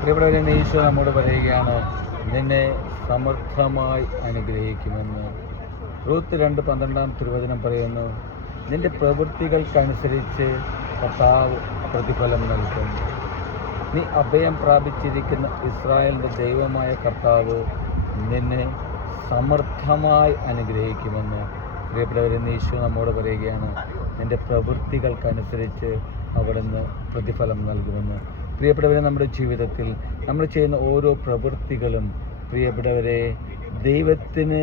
പ്രിയപ്പെട്ടവരെ, ഈശോ നമ്മോട് പറയുകയാണ്, നിന്നെ സമർത്ഥമായി അനുഗ്രഹിക്കുമെന്ന്. റൂത്ത് 2:12 തിരുവചനം പറയുന്നു, നിന്റെ പ്രവൃത്തികൾക്കനുസരിച്ച് കർത്താവ് പ്രതിഫലം നൽകും. നീ അഭയം പ്രാപിച്ചിരിക്കുന്ന ഇസ്രായേലിൻ്റെ ദൈവമായ കർത്താവ് നിന്നെ സമർത്ഥമായി അനുഗ്രഹിക്കുമെന്ന്. പ്രിയപ്പെട്ടവരെ, ഈശോ നമ്മോട് പറയുകയാണ്, നിന്റെ പ്രവൃത്തികൾക്കനുസരിച്ച് അവിടുന്ന് പ്രതിഫലം നൽകുമെന്ന്. പ്രിയപ്പെട്ടവരെ, നമ്മുടെ ജീവിതത്തിൽ നമ്മൾ ചെയ്യുന്ന ഓരോ പ്രവൃത്തികളും, പ്രിയപ്പെട്ടവരെ, ദൈവത്തിന്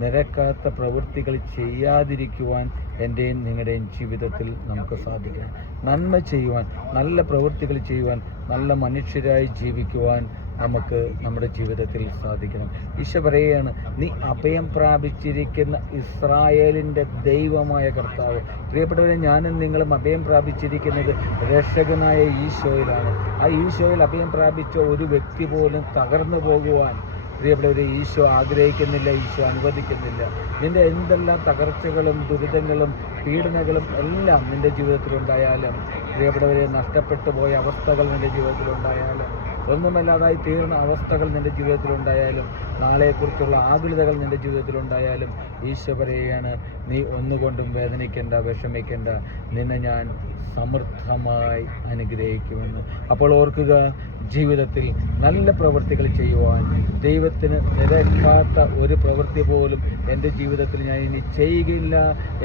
നിരക്കാത്ത പ്രവൃത്തികൾ ചെയ്യാതിരിക്കുവാൻ എൻ്റെയും നിങ്ങളുടെയും ജീവിതത്തിൽ നമുക്ക് സാധിക്കണം. നന്മ ചെയ്യുവാൻ, നല്ല പ്രവൃത്തികൾ ചെയ്യുവാൻ, നല്ല മനുഷ്യരായി ജീവിക്കുവാൻ നമുക്ക് നമ്മുടെ ജീവിതത്തിൽ സാധിക്കണം. ഈശോ പറയുകയാണ്, നീ അഭയം പ്രാപിച്ചിരിക്കുന്ന ഇസ്രായേലിൻ്റെ ദൈവമായ കർത്താവ്. പ്രിയപ്പെട്ടവരെ, ഞാനും നിങ്ങളും അഭയം പ്രാപിച്ചിരിക്കുന്നത് രക്ഷകനായ ഈശോയിലാണ്. ആ ഈശോയിൽ അഭയം പ്രാപിച്ച ഒരു വ്യക്തി പോലും തകർന്നു പോകുവാൻ പ്രിയപ്പെട്ടവരെ ഈശോ ആഗ്രഹിക്കുന്നില്ല, ഈശോ അനുവദിക്കുന്നില്ല. നിൻ്റെ എന്തെല്ലാം തകർച്ചകളും ദുരിതങ്ങളും പീഡനങ്ങളും എല്ലാം നിൻ്റെ ജീവിതത്തിലുണ്ടായാലും, പ്രിയപ്പെട്ടവരെ, നഷ്ടപ്പെട്ടു പോയ അവസ്ഥകൾ നിൻ്റെ ജീവിതത്തിലുണ്ടായാലും, ഒന്നുമല്ലാതായി തീർന്ന അവസ്ഥകൾ നിൻ്റെ ജീവിതത്തിലുണ്ടായാലും, നാളെക്കുറിച്ചുള്ള ആകുലതകൾ നിൻ്റെ ജീവിതത്തിലുണ്ടായാലും, ഈശോ പറയുകയാണ്, നീ ഒന്നുകൊണ്ടും വേദനിക്കേണ്ട, വിഷമിക്കേണ്ട, നിന്നെ ഞാൻ സമൃദ്ധമായി അനുഗ്രഹിക്കുമെന്ന്. അപ്പോൾ ഓർക്കുക, ജീവിതത്തിൽ നല്ല പ്രവൃത്തികൾ ചെയ്യുവാൻ, ദൈവത്തിന് നിരക്കാത്ത ഒരു പ്രവൃത്തി പോലും എൻ്റെ ജീവിതത്തിൽ ഞാൻ ഇനി ചെയ്യുകയില്ല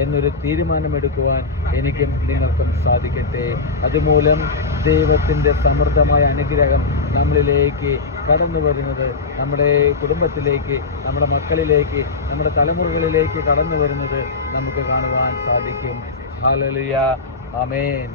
എന്നൊരു തീരുമാനമെടുക്കുവാൻ എനിക്കും നിങ്ങൾക്കും സാധിക്കട്ടെ. അതുമൂലം ദൈവത്തിൻ്റെ സമൃദ്ധമായ അനുഗ്രഹം നമ്മളിലേക്ക് കടന്നു വരുന്നത്, നമ്മുടെ കുടുംബത്തിലേക്ക്, നമ്മുടെ മക്കളിലേക്ക്, നമ്മുടെ തലമുറകളിലേക്ക് കടന്നു വരുന്നത് നമുക്ക് കാണുവാൻ സാധിക്കും. ഹല്ലേലൂയ, ആമേൻ.